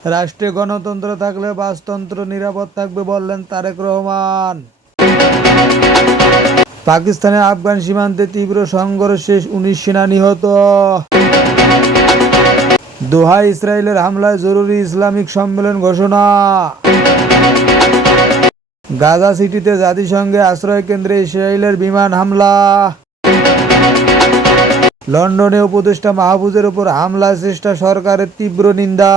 রাষ্ট্রে গণতন্ত্র থাকলে বাসতন্ত্র নিরাপদ থাকবে বললেন তারেক রহমান। পাকিস্তানের আফগান সীমান্তে তীব্র সংঘর্ষে উনিশ সেনা নিহত। দোহা ইসরায়েলের হামলায় জরুরি ইসলামিক সম্মেলন ঘোষণা। গাজা সিটিতে জাতিসংঘে আশ্রয় কেন্দ্রে ইসরায়েলের বিমান হামলা। লন্ডনে উপদেষ্টা মাহফুজের উপর হামলা চেষ্টা সরকারের তীব্র নিন্দা।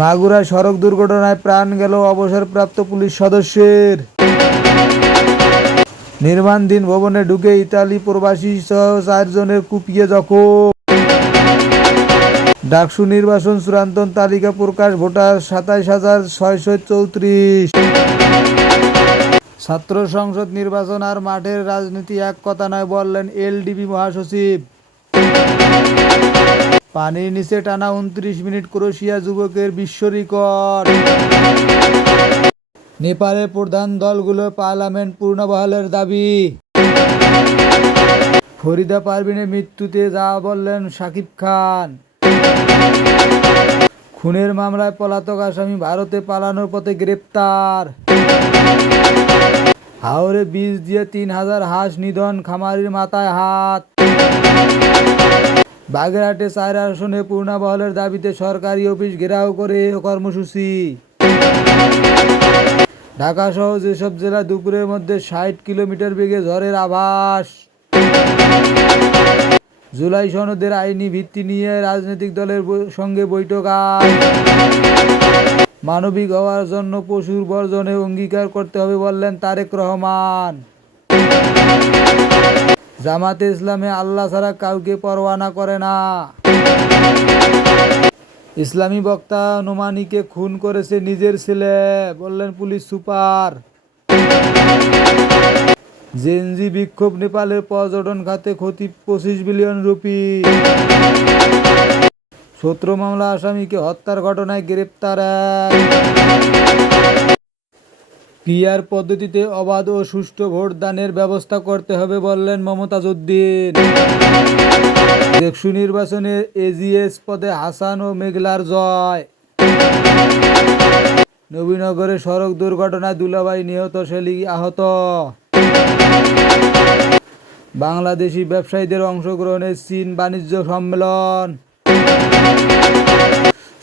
মাগুরায় সড়ক দুর্ঘটনায় প্রাণ গেল অবসরপ্রাপ্ত পুলিশ সদস্যের। নির্মাণধীন ভবনে ঢুকে ইতালি প্রবাসী সহ চারজনের কুপিয়ে জখম। ডাকসু নির্বাচন চূড়ান্ত তালিকা প্রকাশ, ভোটার সাতাইশ হাজার ছয়শো চৌত্রিশ। ছাত্র সংসদ নির্বাচন আর মাঠের রাজনীতি এক কথা নয় বললেন এলডিবি মহাসচিব। পানির নিচে টানা উনত্রিশ মিনিট ক্রোশিয়া যুবকের বিশ্ব রেকর্ড নেপালের প্রধান দলগুলো পার্লামেন্ট পূর্ণবহালের দাবি। ফরিদা পারভিনের মৃত্যুতে যা বললেন শাকিব খান। খুনের মামলায় পলাতক আসামি ভারতে পালানোর পথে গ্রেপ্তার। হাওড়ে বীজ দিয়ে তিন হাজার হাঁস নিধন, খামারির মাথায় হাত। বাগেরহাটে চার আসনে পূর্ণাবহলের দাবিতে সরকারি অফিস ঘেরাও করে কর্মসূচি। ঢাকা সহ যেসব জেলা দুপুরের মধ্যে ষাট কিলোমিটার বেগে ঝড়ের আভাস। জুলাই সনদের আইনি ভিত্তি নিয়ে রাজনৈতিক দলের সঙ্গে বৈঠক মানবিক হওয়ার জন্য পশুর বর্জনে অঙ্গীকার করতে হবে বললেন তারেক রহমান। জামাতে ইসলামে আল্লাহ ছাড়া কাউকে পরোয়ানা করে না। ইসলামী বক্তা নোমানিকে খুন করেছে নিজের ছেলে, বললেন পুলিশ সুপার। জেনজি বিক্ষোভ নেপালের পর্যটন খাতে ক্ষতি পঁচিশ বিলিয়ন রুপি। সতেরো মামলা আসামিকে হত্যার ঘটনায় গ্রেপ্তার পিআর পদ্ধতিতে অবাধ ও সুষ্ঠু ভোটদানের ব্যবস্থা করতে হবে বললেন মমতাজ উদ্দিন দেখশু নির্বাচনে এজিএস পদে হাসান ও মেঘলার জয়। নবীনগরে সড়ক দুর্ঘটনায় দুলাভাই নিহত শেলি আহত। বাংলাদেশি ব্যবসায়ীদের অংশগ্রহণে চীন বাণিজ্য সম্মেলন।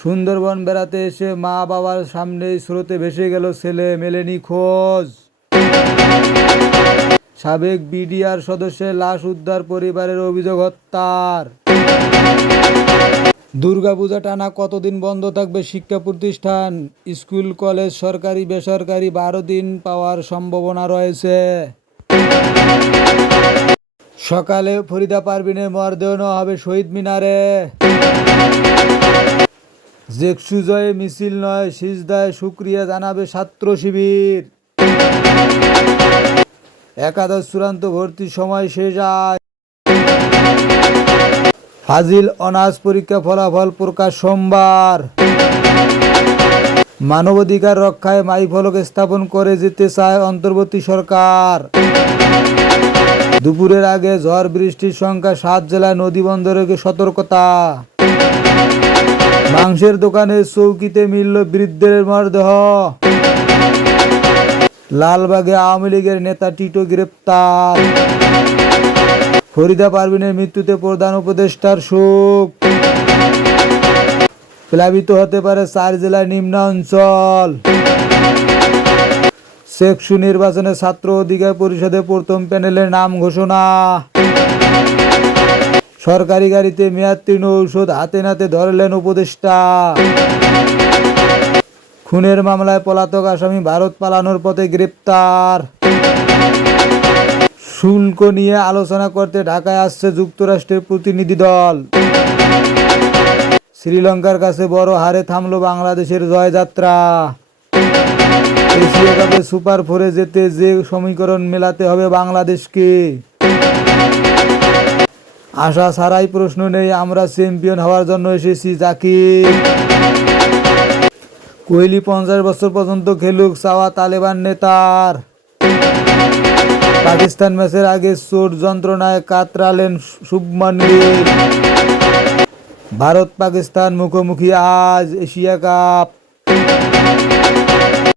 সুন্দরবন বেড়াতে এসে মা বাবার সামনেই স্রোতে ভেসে গেল ছেলে মেলেনি খোঁজ। সাবেক বিডিআর সদস্যের লাশ উদ্ধার পরিবারের অভিযোগ হত্যার। দুর্গাপূজা টানা কতদিন বন্ধ থাকবে শিক্ষা প্রতিষ্ঠান? স্কুল, কলেজ, সরকারি, বেসরকারি বারো দিন পাওয়ার সম্ভাবনা রয়েছে। সকালে ফরিদা পারভিনের মরদেহ হবে শহীদ মিনারে। জেকসুজয়ে মিছিল নয়, সিজদায় শুক্রিয়া জানাবে ছাত্র শিবির। একাদশ চূড়ান্ত ভর্তির সময় শেষ আজ ফাজিল অনার্স পরীক্ষা ফলাফল প্রকাশ সোমবার। মানবাধিকার রক্ষায় মাইফলক স্থাপন করে যেতে চায় অন্তর্বর্তী সরকার। দুপুরের আগে ঝড় বৃষ্টির সংখ্যা সাত জেলায় নদী বন্দরে সতর্কতা। মাংসের দোকানে চৌকিতে মিলল বৃদ্ধের মরদেহ। লালবাগে আওয়ামী লীগের নেতা টিটো গ্রেপ্তার। ফরিদা পারভিনের মৃত্যুতে প্রধান উপদেষ্টার শোক। প্লাবিত হতে পারে চার জেলার নিম্ন অঞ্চল। সেকশু নির্বাচনে ছাত্র অধিকার পরিষদে প্রথম প্যানেলের নাম ঘোষণা। সরকারি গাড়িতে মেয়াদতীর্ণ ঔষধ হাতে নাতে ধরলেন উপদেষ্টা। খুনের মামলায় পলাতক আসামি ভারত পালানোর পথে গ্রেপ্তার। শুল্ক নিয়ে আলোচনা করতে ঢাকায় আসছে যুক্তরাষ্ট্রের প্রতিনিধি দল। শ্রীলঙ্কার কাছে বড় হারে থামলো বাংলাদেশের জয়যাত্রা। এশিয়া কাপে সুপার ফোরে যেতে যে সমীকরণ মেলাতে হবে বাংলাদেশকে। আশা ছাড়াই প্রশ্ন নেই, আমরা চ্যাম্পিয়ন হওয়ার জন্য এসেছি, জাকির। কোহলি পঞ্চাশ বছর পর্যন্ত খেলুক, চাওয়া তালেবান নেতার। পাকিস্তান ম্যাচের আগে চোট যন্ত্রণায় কাতরালেন শুভমান ভারত পাকিস্তান মুখোমুখি, আজ এশিয়া কাপ।